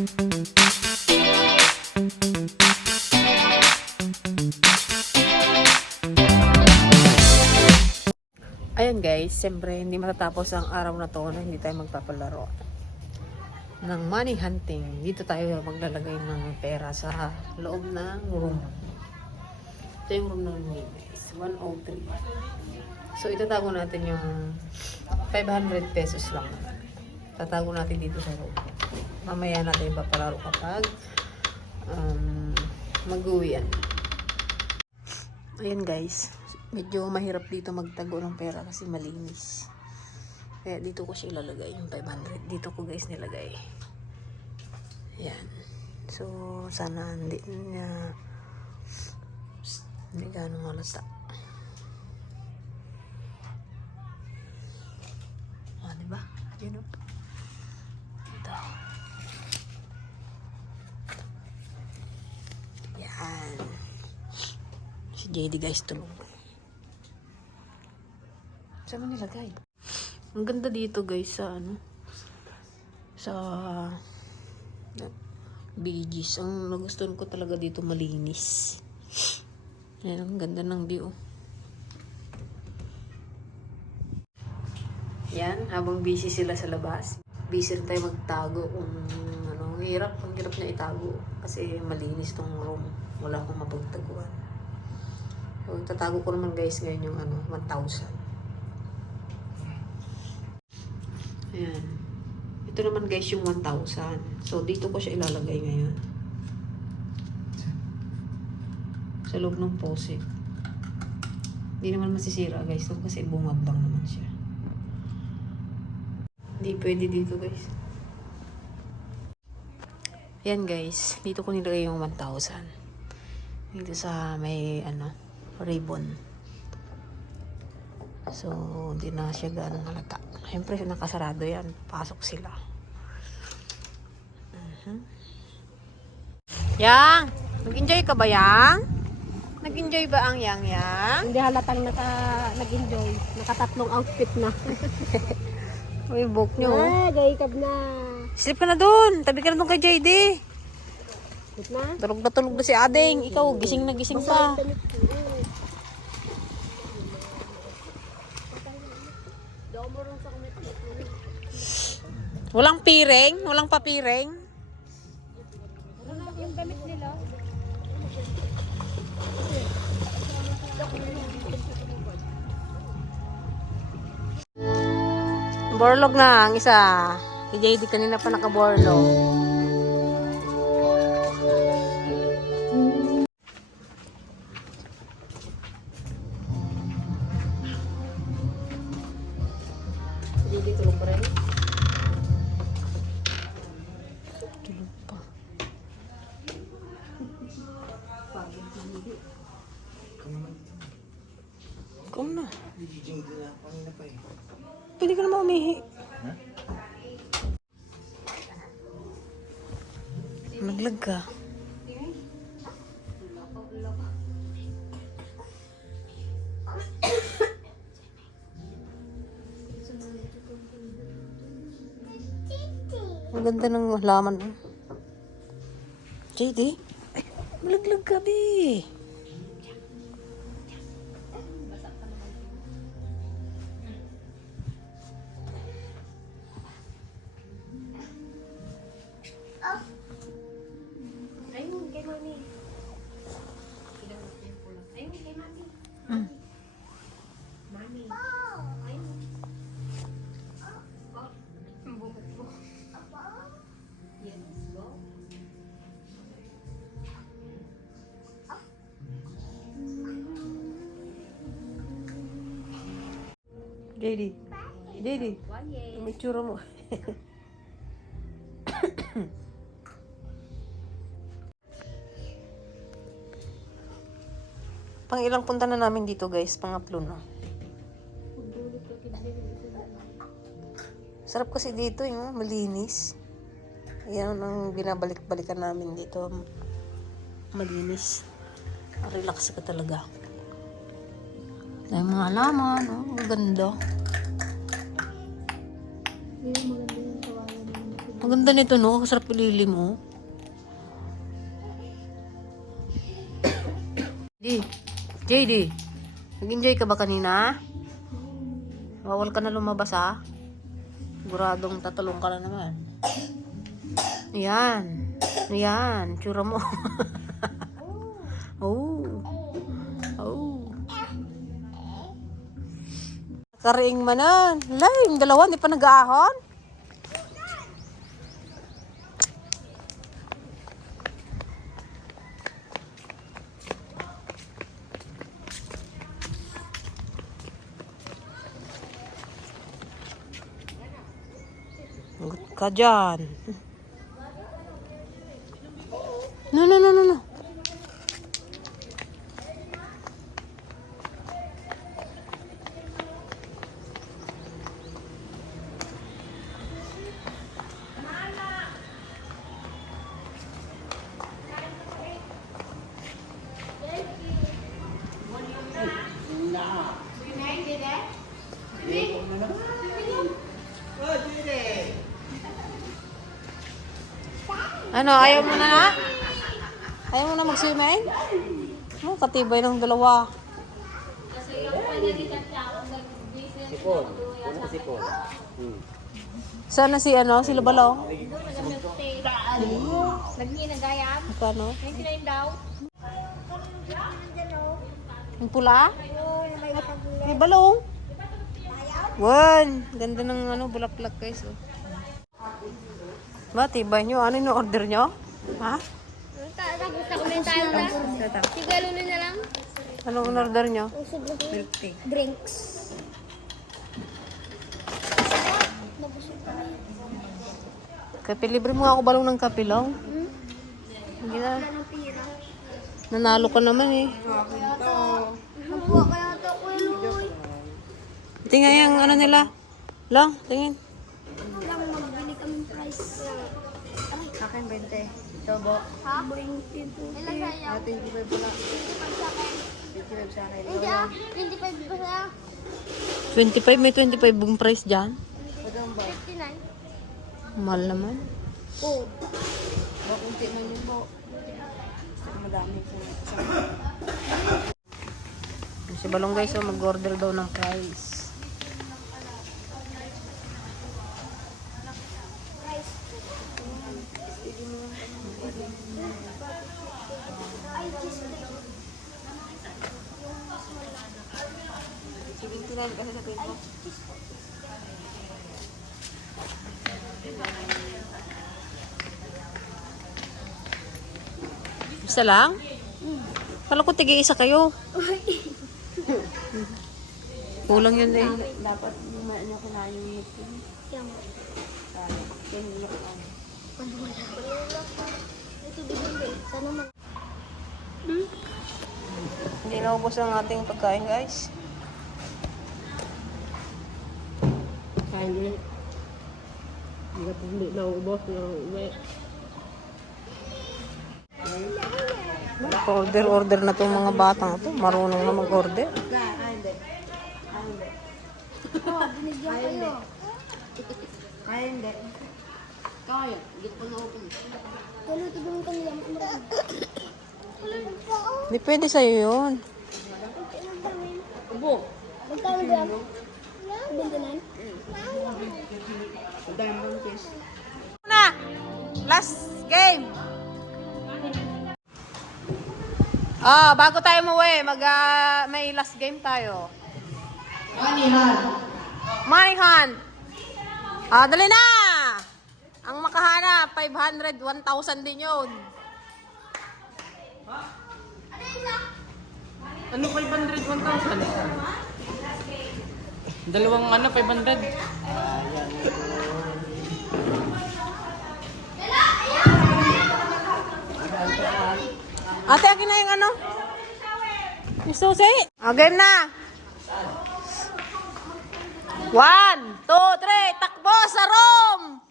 Ayan guys, siyempre hindi matatapos ang araw na to na hindi tayo magpapalaro ng money hunting. Dito tayo maglalagay ng pera sa loob ng room. Ito yung room namin guys, 103. So itatago natin yung 500 pesos lang. Tatago natin dito sa room. Mamaya natin papalaro kapag mag-uwian. Ayan guys, medyo mahirap dito magtago ng pera kasi malinis. Kaya dito ko siya ilalagay yung 500. Dito ko guys nilagay. Ayan. So, sana hindi ganong malata. Ah, diba? Yun o. Ito. Ayan. Si JD guys tulog. Saan mo nilagay? Ang ganda dito guys sa sa Bee-Gees. Ang nagustuhan ko talaga dito malinis. Ayan, ang ganda ng view. Yan, habang busy sila sa labas. Busy rin tayo magtago kung ang hirap niya itago. Kasi malinis tong room. Wala akong mapagtaguan. So, tatago ko naman guys ngayon yung 1,000. Ayan. Ito naman guys yung 1,000. So, dito ko siya ilalagay ngayon. Sa loob ng poset. Hindi naman masisira guys. Kasi bumabang naman siya. Hindi pwede dito guys. Ayan guys. Dito ko nilagay yung 1,000. Dito sa may ribbon. So, hindi na siya ganong halata. Siyempre, nakasarado yan. Pasok sila. Yang! Nag-enjoy ka ba, Yang? Nag-enjoy ba ang Yang? Hindi halatang nag-enjoy. Nakatatlong outfit na. Uy, book nyo. Gaikab na. Sleep ka na dun. Tabi ka na dun kay JD. Sleep na? Tulog na si Ading. Ikaw, gising na gising pa. Walang piring? Walang papiring? Yung damit nila. Borlog na ang isa. Si JD kanina pa naka-borlog. JD tulog pa rin. Tulog pa. Come na. Pwede ka naman umihi. Naglag ka. Ang ganda ng halaman. JD? Ay, malaglag ka, be. Ayun, kay mami. Ayun, kay mami. Mami. Ayun. Buhok po. Yes, go. JD. JD. May tsura mo. Pang ilang punta na namin dito guys, pangatlo na. Sarap kasi dito yung malinis. Ayan ang binabalik-balikan namin dito. Malinis. Relax ka talaga. Ay mga halaman, oh, ang ganda. Yung maganda yung kawalan naman. Ang Ang ganda nito, no? Kasarap pilili mo. JD, nag-enjoy ka ba kanina? Bawal ka na lumabas, ha? Siguradong tatalong ka na naman. Ayan. Ayan, tsura mo. Oh. Oh. Kariing manan. Lay, yung dalawa, hindi pa nag-aahon. Gut ka dyan. No. Ano, ayaw mo na? Ayaw mo na mag-swimming? Oh, katibay ng dalawa. Sipon. Una sipon. Sana si ano, si Lubalong? Nagninagayam. Ano? 99 daw. Yung pula? May balong. Wan, ganda ng ano, bulaklak guys. Oh. Ba, tibay nyo. Ano yung order nyo? Ha? Nagsakumin tayo na. Sigalunin na lang. Anong order nyo? Drinks. Kape, libre mo nga ako balong ng kape lang. Hindi na. Nanalo ka naman eh. Nabuha kaya ito ko Eloy. Tingnan yung ano nila. Lang, tingin. Lang magbili kaming price. Akin 20. Tobo. Ha? 20. Ilan sa'yo? 25 pala. 25 sa akin. 25 sa akin. Hindi 25 pa sa'yo. 25, may 25 bong price dyan. 59. Mahal naman. Oh. Bakunti man yun po. Madami po. Si Balong guys, oh, mag-order daw ng fries. Isa lang? Kala ko tig-isa kayo. Kulang yun eh. Dapat yung ano kinain yung meeting. Yan. Ito bigyan sana mag... Hindi naubos ang ating pagkain guys. Kain din. Hindi na ubos na uwi. Order na itong mga batang ito. Marunong na mag-order. Hindi. Oh, binigyan kayo. Kaya hindi. Kaya. Hindi ko na open. Kaya ito gawin kanila. Hindi pwede sa'yo yun. Ubo. Magkano ba yan? 29? Diamond fish. Na! Last game! Bago tayo umuwi, may last game tayo. Money hunt! Dali na! Ang makahanap, 500, 1,000 din yun. Ano 500, 1,000? Dalawang ano, 500. Ate, akin na yung ano? Yung susi. Game na! 1, 2, 3, takbo sa room!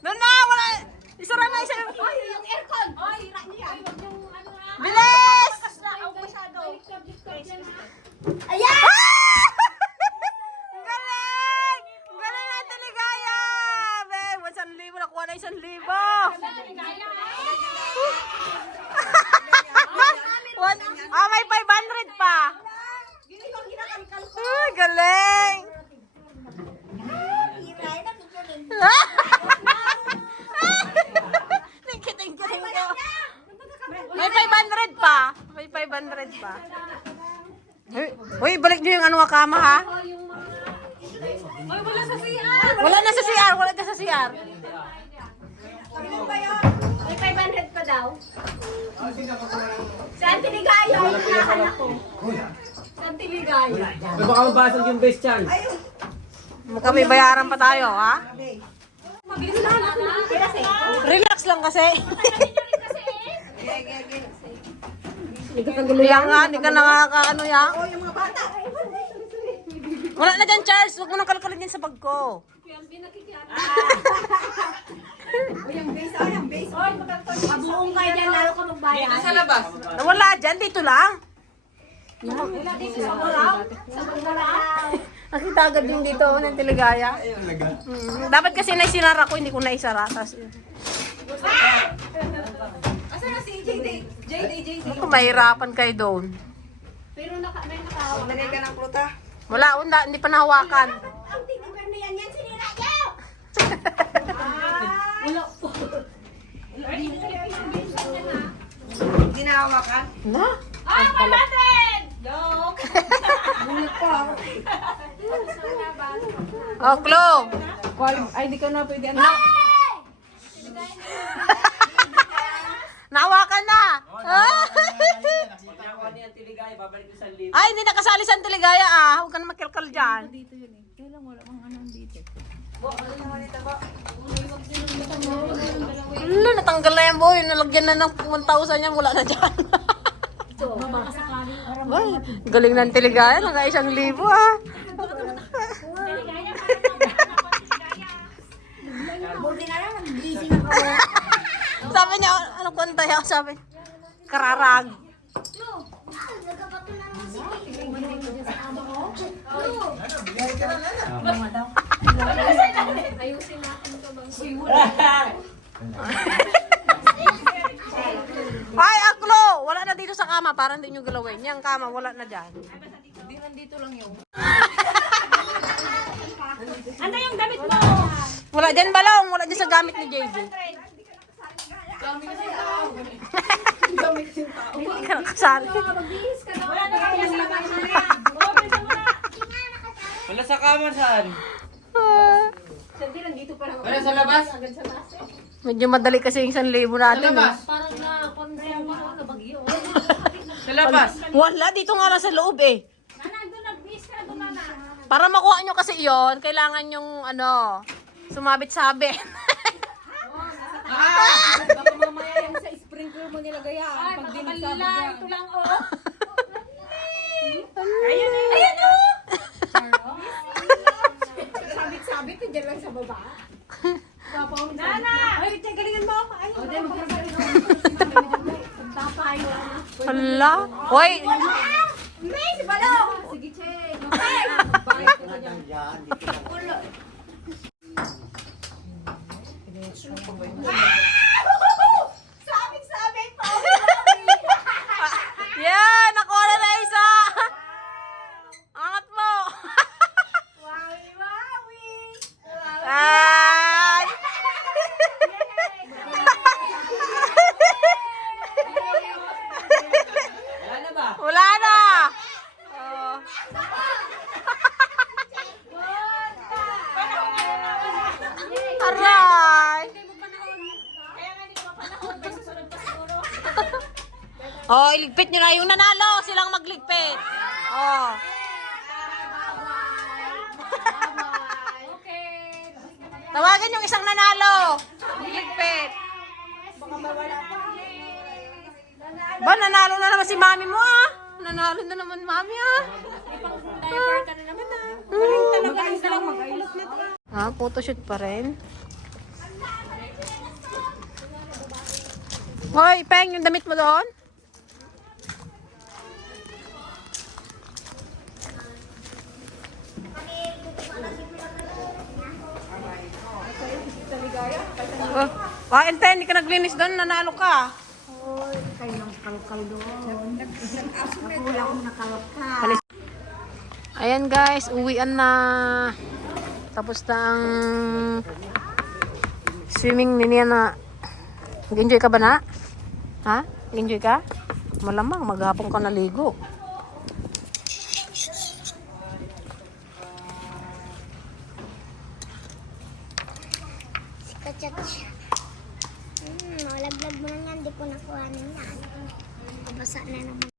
Doon na! Wala! Isura na isa yung... Yung aircon! Ay, yung ano nga. Bilis! Ayan! Ang galing! nakuha na 1,000. May 500 pa. Ay, galing. Thank you. May 500 pa. May 500 pa. Uy, balik niyo yung ano kama ha. Wala na sa CR. Wala na sa CR. May 500 pa daw. Saan Tiligaya? Hinahanap ko. Saan Tiligaya? Baka mabasag yung base chan. Kami bayaran pa tayo ha. Mabilis na hanap ko. Relax lang kasi. Kaya nga, hindi ka nakakaano yan. Wala na dyan, Charles. Huwag mo nang kalkalin yan sa bag ko. Mabuong kayo dyan, lalo ka magbayad. Dito sa labas. Nawala dyan, dito lang. Nakita agad yung dito ng Tiligaya. Dapat kasi naisinara ko, hindi ko naisara. Asan na si JD? Ako, mahirapan kayo doon. Pero may nakahawak. Lagay ka ng pruta. Wala, hindi pa nahawakan. Ang tinipan na yan, sinira niyo! Hindi nahawakan. Na? Ah, 500! Joke! Bulit ko ako. Oh, Klo. Ay, di ka na pwede. Nahawakan na. Nakuha niya ang Tiligaya, babalik ko sa libo. Ay, hindi nakasali sa Tiligaya ah. Huwag ka na makilkal dyan. Wala, natanggal na yan boy. Nalagyan na ng 1,000 yan. Wala na dyan. Ay, galing ng Tiligaya. Naka 1,000 ah. Buti na lang, busy na ako. Sabi niya, ano kanta yan? Sabi, kararag. Ayusin natin ito bang Ay, Aklo! Wala na dito sa kama. Parang hindi nyo galawin. Yung kama, wala na dyan. Hindi nandito lang yung. Ano yung damit mo? Wala dyan balong. Wala dyan sa gamit ni JJ. Hindi ka nakasali. Magbihis ka daw. Wala na Kaya sa labas mo na. Wala sa kamar saan? Sandi, nandito pa lang ako. Wala sa labas? Agad sa base. Medyo madali kasi yung 1,000 Sa natin. labas? Parang na-confirm ako na bagyo. Sa labas? Wala, dito nga lang sa loob eh. Nana, doon nagbihis ka na doon, Nana. Para makuha nyo kasi yon, kailangan yung ano, sumabit-sabit. Baka mamaya yung sa sprinkler mo nilagay ah. Ay, Pag makakalila. binagsabi niya. Ito lang, oh. Ayan, oh. Sabit-sabit, hindi lang sa baba. Nana! Ay, galingan mo. Ay, Tapay. Hala. Hoy, May, si Balong! sige, check. Sabit-sabit pa. yan, nakuha na isa. Angat mo. Wawi-wawi. Ay. Wala na ba? Wala na. Oh. Aray. Oh, iligpit nyo na yung nanalo. Silang magligpit. Oh. Tawagan yung isang nanalo. Iligpit. Ba, nanalo na naman si mami mo ah. Nanalo na naman mami ah. Diaper ka na naman, ah. Mag-ayos na lang, mag-ayos. Ah, photoshoot pa rin. Hoy, Peng, yung damit mo doon? Sa ligaya, Oh, ente, hindi ka naglinis doon. Nanalo ka. Ayan guys, uwian na. Tapos na ang swimming ni Nia na. Nag-enjoy ka ba na? Ha? Nag-enjoy ka? Malamang, maghapon ka naligo. Kachat. Malaglag mo na nga, hindi ko nakuha na yan. Nabasa na naman.